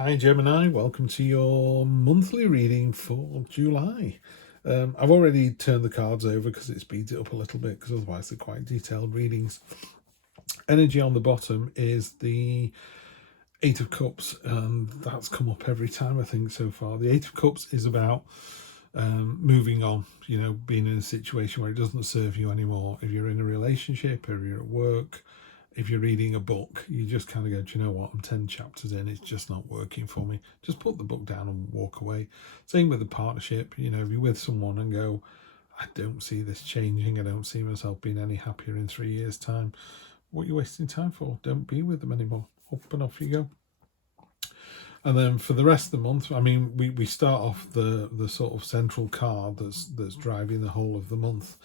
Hi Gemini, welcome to your monthly reading for July. I've already turned the cards over because it speeds it up a little bit, because otherwise they're quite detailed readings. Energy on the bottom is the Eight of Cups, and that's come up every time I think so far. The Eight of Cups is about moving on, being in a situation where it doesn't serve you anymore. If you're in a relationship, if you're at work, if you're reading a book, you just kind of go, do you know what, I'm 10 chapters in, it's just not working for me. Just put the book down and walk away. Same with the partnership, if you're with someone and go, I don't see this changing, I don't see myself being any happier in 3 years' time. What are you wasting time for? Don't be with them anymore. Up and off you go. And then for the rest of the month, I mean, we start off the sort of central card that's driving the whole of the month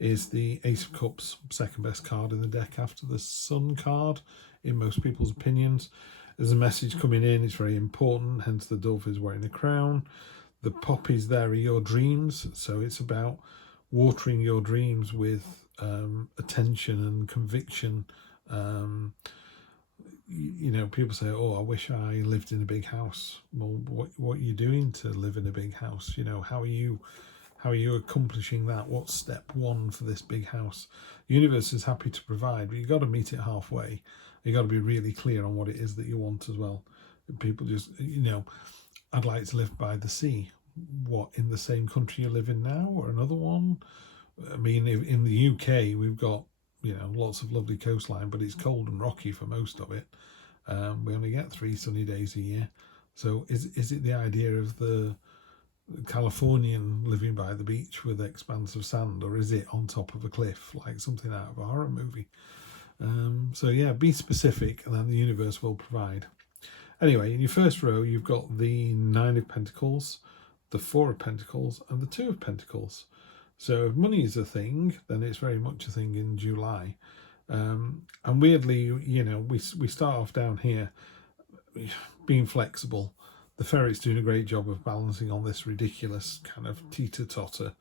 is the Ace of Cups, second best card in the deck after the Sun card, in most people's opinions. There's a message coming in, it's very important, hence the dove is wearing a crown. The poppies there are your dreams, so it's about watering your dreams with attention and conviction. People say, oh, I wish I lived in a big house. Well, what are you doing to live in a big house? How are you accomplishing that? What's step one for this big house? The universe is happy to provide, but you've got to meet it halfway. You've got to be really clear on what it is that you want as well. People just, I'd like to live by the sea. What, in the same country you live in now or another one? I mean, in the UK, we've got, lots of lovely coastline, but it's cold and rocky for most of it. We only get 3 sunny days a year. So is it the idea of the Californian living by the beach with expanse of sand, or is it on top of a cliff like something out of a horror movie? So yeah, be specific and then the universe will provide. Anyway, in your first row you've got the Nine of Pentacles, the Four of Pentacles and the Two of Pentacles. So if money is a thing, then it's very much a thing in July. And weirdly, we start off down here being flexible. The ferret's doing a great job of balancing on this ridiculous kind of teeter-totter.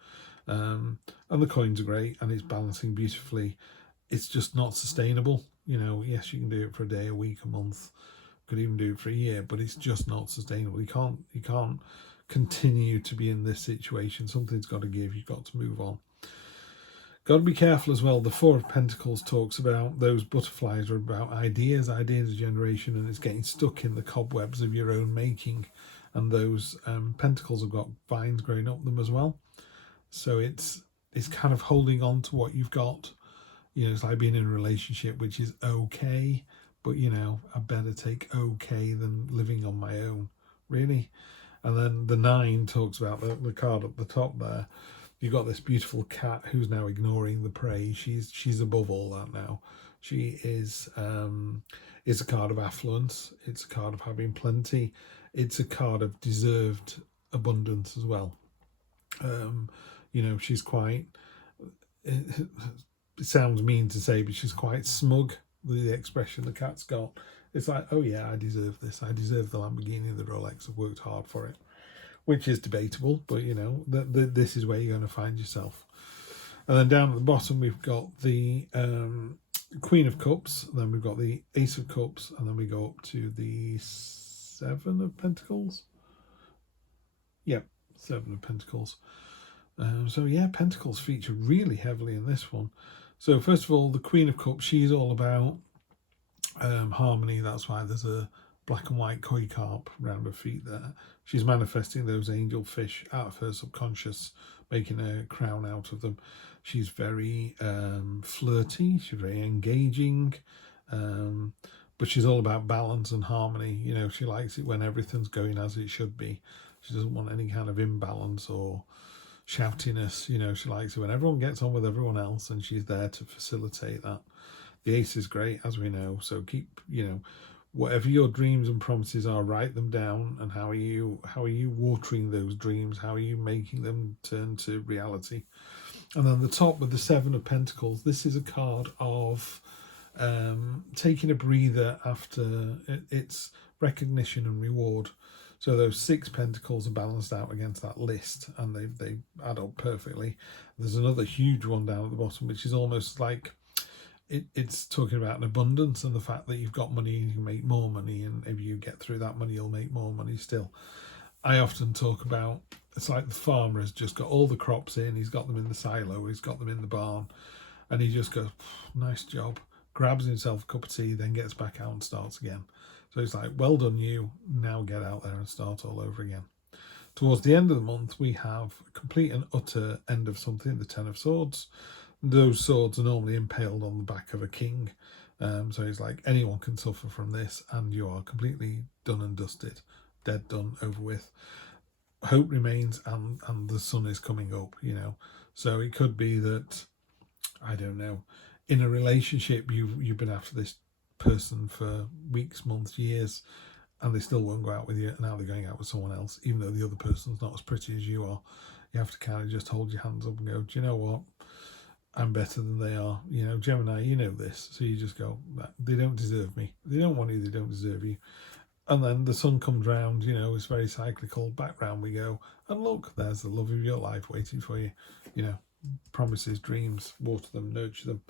And the coins are great and it's balancing beautifully. It's just not sustainable. Yes, you can do it for a day, a week, a month, could even do it for a year, but it's just not sustainable. You can't continue to be in this situation. Something's got to give. You've got to move on. Got to be careful as well. The Four of Pentacles talks about those butterflies are about ideas generation, and it's getting stuck in the cobwebs of your own making. And those pentacles have got vines growing up them as well. So it's kind of holding on to what you've got. It's like being in a relationship which is okay, but I better take okay than living on my own, really. And then the Nine talks about the card at the top there. You've got this beautiful cat who's now ignoring the prey. She's above all that now. She is a card of affluence. It's a card of having plenty. It's a card of deserved abundance as well. She's quite, it sounds mean to say, but she's quite smug, the expression the cat's got. It's like, oh yeah, I deserve this. I deserve the Lamborghini, the Rolex. I've worked hard for it. Which is debatable, but this is where you're going to find yourself. And then down at the bottom, we've got the Queen of Cups, then we've got the Ace of Cups, and then we go up to the Seven of Pentacles. Yep, Seven of Pentacles. So yeah, Pentacles feature really heavily in this one. So first of all, the Queen of Cups, she's all about harmony. That's why there's a black and white koi carp around her feet there. She's manifesting those angel fish out of her subconscious, making a crown out of them. She's very flirty, she's very engaging, but she's all about balance and harmony. She likes it when everything's going as it should be. She doesn't want any kind of imbalance or shoutiness. She likes it when everyone gets on with everyone else, and she's there to facilitate that. The Ace is great, as we know, so keep, whatever your dreams and promises are, write them down. And how are you watering those dreams? How are you making them turn to reality? And then the top with the Seven of Pentacles, this is a card of taking a breather after its recognition and reward. So those 6 pentacles are balanced out against that list, and they add up perfectly. There's another huge one down at the bottom, which is almost like it's talking about an abundance and the fact that you've got money, you can make more money, and if you get through that money, you'll make more money still. I often talk about, it's like the farmer has just got all the crops in, he's got them in the silo, he's got them in the barn, and he just goes, nice job, grabs himself a cup of tea, then gets back out and starts again. So it's like, well done you, now get out there and start all over again. Towards the end of the month, we have a complete and utter end of something, the Ten of Swords. Those swords are normally impaled on the back of a king. So it's like, anyone can suffer from this, and you are completely done and dusted, dead, done, over with. Hope remains, and the sun is coming up, you know. So it could be that, I don't know, in a relationship, you've been after this person for weeks, months, years, and they still won't go out with you, and now they're going out with someone else, even though the other person's not as pretty as you are. You have to kind of just hold your hands up and go, do you know what? I'm better than they are. You know, Gemini, you know this. So you just go, they don't deserve me. They don't want you, they don't deserve you. And then the sun comes round, you know, it's very cyclical. Back round we go. And look, there's the love of your life waiting for you. You know, promises, dreams, water them, nurture them.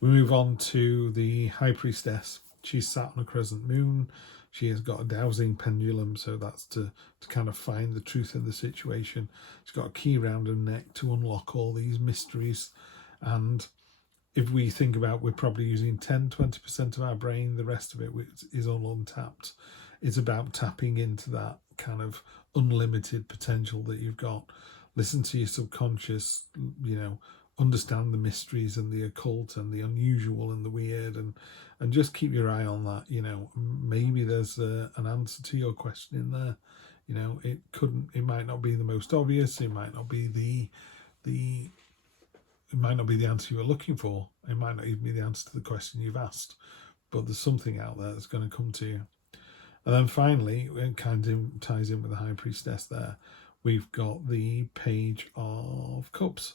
We move on to the High Priestess. She's sat on a crescent moon. She has got a dowsing pendulum, so that's to kind of find the truth in the situation. She's got a key round her neck to unlock all these mysteries. And if we think about, we're probably using 10-20% of our brain, the rest of it is all untapped. It's about tapping into that kind of unlimited potential that you've got. Listen to your subconscious, you know, understand the mysteries and the occult and the unusual and the weird, and just keep your eye on that. You know, maybe there's an answer to your question in there. You know, it might not be the most obvious, it might not be it might not be the answer you were looking for. It might not even be the answer to the question you've asked, but there's something out there that's going to come to you. And then finally, it kind of ties in with the High Priestess there. We've got the Page of Cups,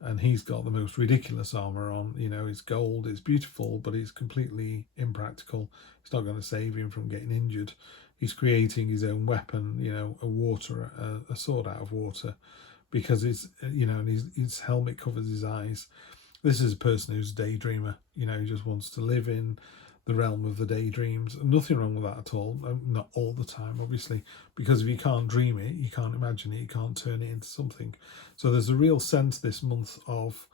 and he's got the most ridiculous armor on. You know, it's gold, it's beautiful, but it's completely impractical. It's not going to save him from getting injured. He's creating his own weapon, you know, a sword out of water, because it's, you know, and his helmet covers his eyes. This is a person who's a daydreamer. You know, he just wants to live in the realm of the daydreams. Nothing wrong with that at all. Not all the time, obviously, because if you can't dream it, you can't imagine it, you can't turn it into something. So there's a real sense this month of,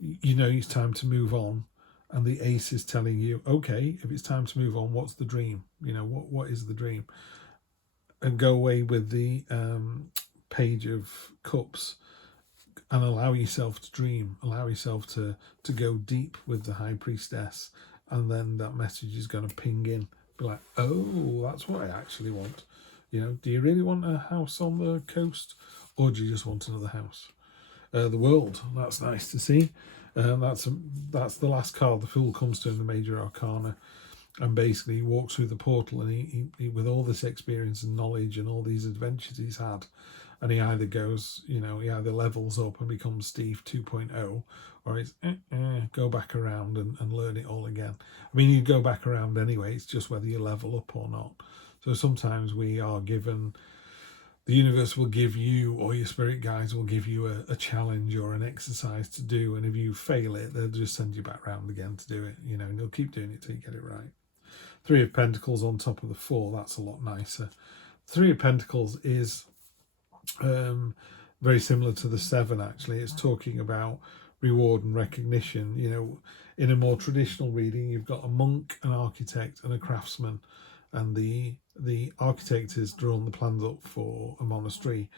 you know, it's time to move on, and the ace is telling you, okay, if it's time to move on, what's the dream? You know, what is the dream? And go away with the Page of Cups and allow yourself to dream, allow yourself to go deep with the High Priestess, and then that message is going to ping in, be like, oh, that's what I actually want. You know, do you really want a house on the coast, or do you just want another house? The World, that's nice to see. That's the last card the Fool comes to in the Major Arcana, and basically he walks through the portal, and he with all this experience and knowledge and all these adventures he's had, and he either goes, you know, he either levels up and becomes Steve 2.0, or it's go back around and learn it all again. I mean, you go back around anyway, it's just whether you level up or not. So sometimes we are given, the universe will give you, or your spirit guides will give you a challenge or an exercise to do, and if you fail it, they'll just send you back round again to do it, you know, and you'll keep doing it till you get it right. Three of Pentacles on top of the Four, that's a lot nicer. Three of Pentacles is very similar to the Seven, actually. It's talking about reward and recognition. You know, in a more traditional reading, you've got a monk, an architect, and a craftsman, and the architect has drawn the plans up for a monastery.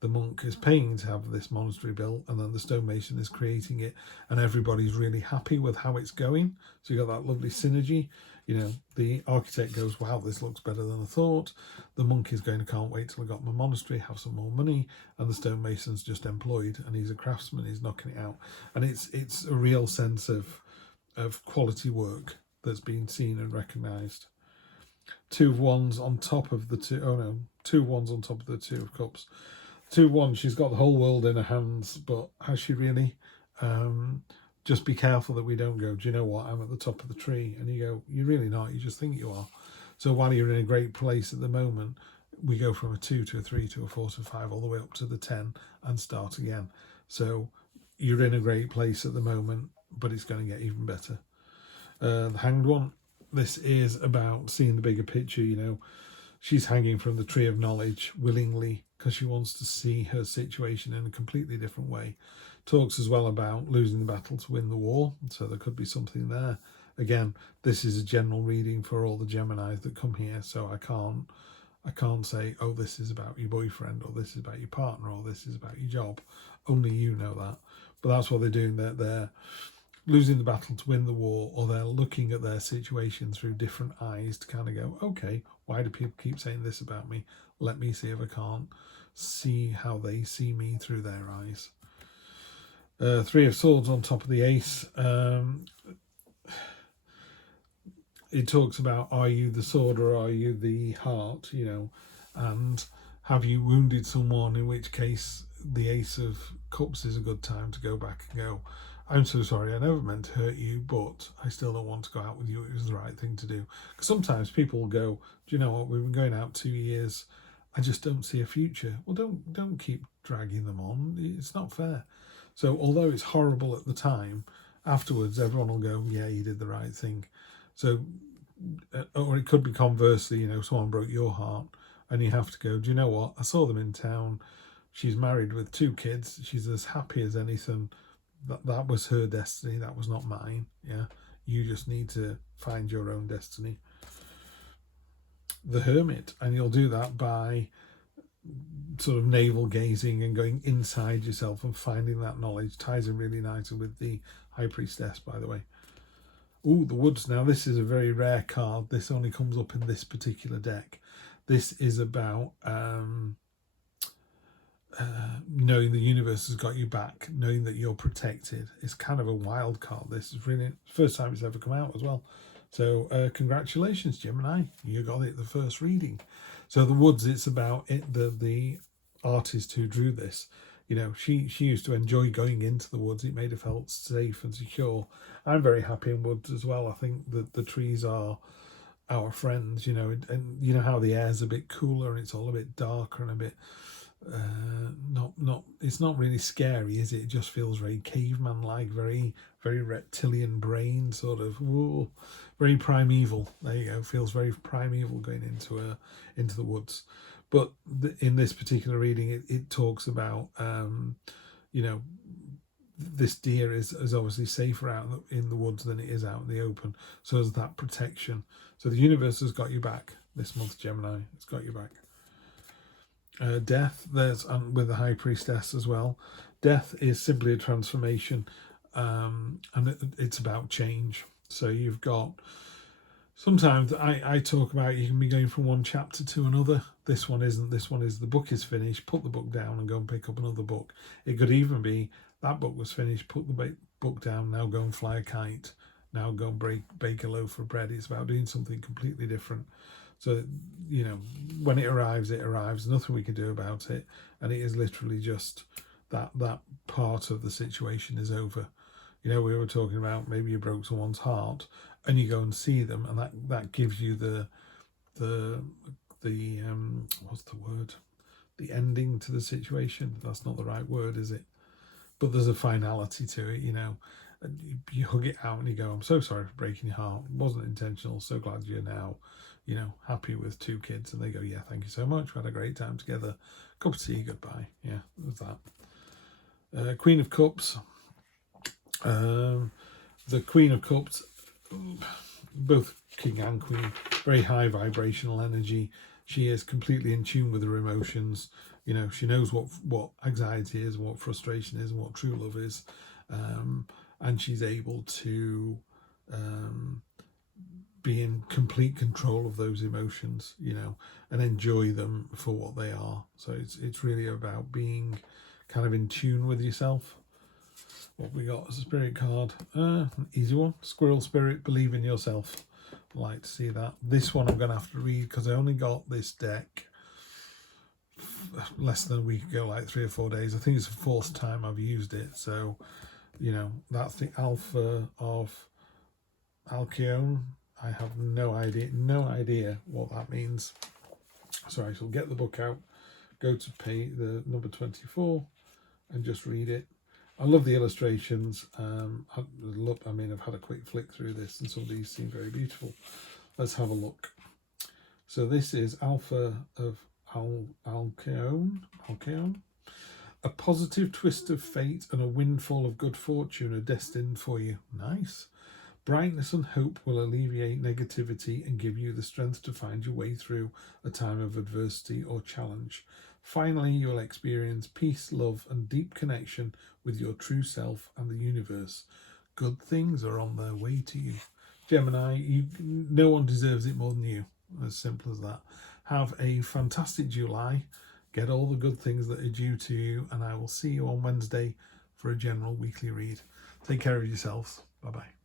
The monk is paying to have this monastery built, and then the stonemason is creating it, and everybody's really happy with how it's going. So you got that lovely synergy. You know, the architect goes, wow, this looks better than I thought. The monk is going, I can't wait till I got my monastery, have some more money. And the stonemason's just employed, and he's a craftsman, he's knocking it out. And it's a real sense of quality work that's been seen and recognised. Two of Wands on top of the two Wands on top of the Two of Cups. Two of Wands, she's got the whole world in her hands, but has she really? Just be careful that we don't go, do you know what, I'm at the top of the tree. And you go, you're really not, you just think you are. So while you're in a great place at the moment, we go from a 2 to a 3 to a 4 to a 5, all the way up to the 10 and start again. So you're in a great place at the moment. but it's going to get even better. The Hanged One, this is about seeing the bigger picture. You know, she's hanging from the tree of knowledge willingly because she wants to see her situation in a completely different way. Talks as well about losing the battle to win the war, so there could be something there. Again, this is a general reading for all the Geminis that come here, so I can't say, oh, this is about your boyfriend, or this is about your partner, or this is about your job. Only you know that. But that's what they're doing. They're losing the battle to win the war, or they're looking at their situation through different eyes to kind of go, okay, why do people keep saying this about me? Let me see if I can't see how they see me through their eyes. Three of Swords on top of the Ace. It talks about, are you the sword or are you the heart, you know, and have you wounded someone, in which case the Ace of Cups is a good time to go back and go, I'm so sorry, I never meant to hurt you, but I still don't want to go out with you. It was the right thing to do. Because sometimes people will go, do you know what, we've been going out 2 years, I just don't see a future. Well, don't keep dragging them on. It's not fair. So although it's horrible at the time, afterwards everyone will go, yeah, you did the right thing. So, or it could be conversely, you know, someone broke your heart and you have to go, do you know what, I saw them in town, she's married with 2 kids, she's as happy as anything, that was her destiny, that was not mine. Yeah, you just need to find your own destiny. The Hermit, and you'll do that by sort of navel gazing and going inside yourself and finding that knowledge. Ties in really nicely with the High Priestess, by the way. Ooh, the Woods. Now, this is a very rare card. This only comes up in this particular deck. This is about knowing the universe has got you back, knowing that you're protected. It's kind of a wild card. This is really first time it's ever come out as well. So congratulations, Gemini. You got it the first reading. So the Woods, it's about it, the artist who drew this. You know, she used to enjoy going into the woods. It made her felt safe and secure. I'm very happy in woods as well. I think that the trees are our friends, you know, and you know how the air's a bit cooler and it's all a bit darker and a bit it's not really scary, is it? It just feels very caveman-like, very reptilian brain sort of, ooh, very primeval. There you go. Feels very primeval going into the woods. But in this particular reading, it talks about, you know, this deer is obviously safer out in the woods than it is out in the open. So there's that protection. So the universe has got you back this month, Gemini. It's got you back. Death, there's with the High Priestess as well. Death is simply a transformation, and it's about change. So you've got, sometimes I talk about, you can be going from one chapter to another. This one isn't. This one is, the book is finished, put the book down and go and pick up another book. It could even be, that book was finished, put the book down, now go and fly a kite, now go and bake a loaf of bread. It's about doing something completely different. So, you know, when it arrives, nothing we can do about it. And it is literally just that part of the situation is over. You know, we were talking about maybe you broke someone's heart and you go and see them, and that gives you the what's the word? The ending to the situation. That's not the right word, is it? But there's a finality to it, you know. And you hug it out and you go, I'm so sorry for breaking your heart. It wasn't intentional. So glad you're now, you know, happy with 2 kids. And they go, yeah, thank you so much. We had a great time together. Cup of tea, goodbye. Yeah, there's that. Queen of Cups. The Queen of Cups, both King and Queen, very high vibrational energy. She is completely in tune with her emotions. You know, she knows what anxiety is, what frustration is, and what true love is. And she's able to be in complete control of those emotions, you know, and enjoy them for what they are. So it's really about being kind of in tune with yourself. What we got as a spirit card, easy one, Squirrel Spirit, believe in yourself. I'd like to see that. This one I'm going to have to read because I only got this deck less than a week ago, like 3 or 4 days. I think it's the 4th time I've used it. So, you know, that's the Alpha of Alcyone. I have no idea what that means. So I shall get the book out, go to the number 24 and just read it. I love the illustrations. I mean, I've had a quick flick through this, and some of these seem very beautiful. Let's have a look. So this is Alpha of Alkeon. A positive twist of fate and a windfall of good fortune are destined for you. Nice. Brightness and hope will alleviate negativity and give you the strength to find your way through a time of adversity or challenge. Finally, you'll experience peace, love, and deep connection with your true self and the universe. Good things are on their way to you. Gemini, no one deserves it more than you. As simple as that. Have a fantastic July. Get all the good things that are due to you, and I will see you on Wednesday for a general weekly read. Take care of yourselves. Bye-bye.